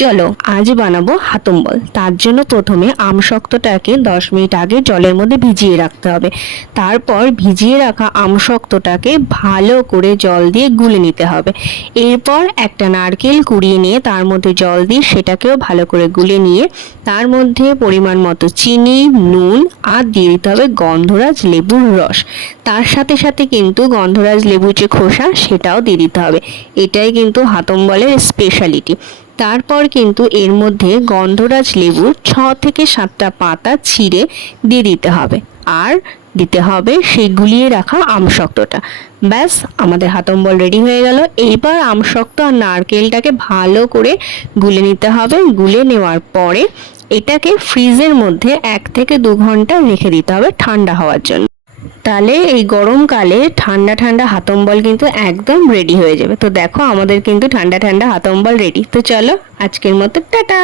চলো আজ বানাবো হাতম্বল। তার জন্য প্রথমে আমশক্তটাকে 10 মিনিট আগে জলের মধ্যে ভিজিয়ে রাখতে হবে। তারপর ভিজিয়ে রাখা আমশক্তটাকে ভালো করে জল দিয়ে গুলে নিতে হবে। এরপর একটা নারকেল কুড়িয়ে নিয়ে তার মধ্যে জল দিয়ে সেটাকেও ভালো করে গুলে নিয়ে তার মধ্যে পরিমাণ মতো চিনি, নুন আর দিয়ে দিতে হবে গন্ধরাজ লেবুর রস। তার সাথে সাথে কিন্তু গন্ধরাজ লেবুর যে খোসা সেটাও দিয়ে দিতে হবে। এটাই কিন্তু হাতম্বলের স্পেশালিটি। তারপর কিন্তু এর মধ্যে গন্ধরাজ লেবুর 6 থেকে 7টা পাতা ছিঁড়ে দিয়ে দিতে হবে আর দিতে হবে সেই গুলিয়ে রাখা আমশক্তটা। ব্যাস আমাদের হাতম্বল রেডি হয়ে গেল। এইবার আমশক্ত আর নারকেলটাকে ভালো করে গুলে নিতে হবে। গুলে নেওয়ার পরে এটাকে ফ্রিজের মধ্যে 1 থেকে 2 ঘন্টা রেখে দিতে হবে ঠান্ডা হওয়ার জন্য। তাহলে এই গরমকালে ঠান্ডা ঠান্ডা হাতম্বল কিন্তু একদম রেডি হয়ে যাবে। তো দেখো আমাদের কিন্তু ঠান্ডা ঠান্ডা হাতম্বল রেডি। তো চলো আজকের মতো টাটা।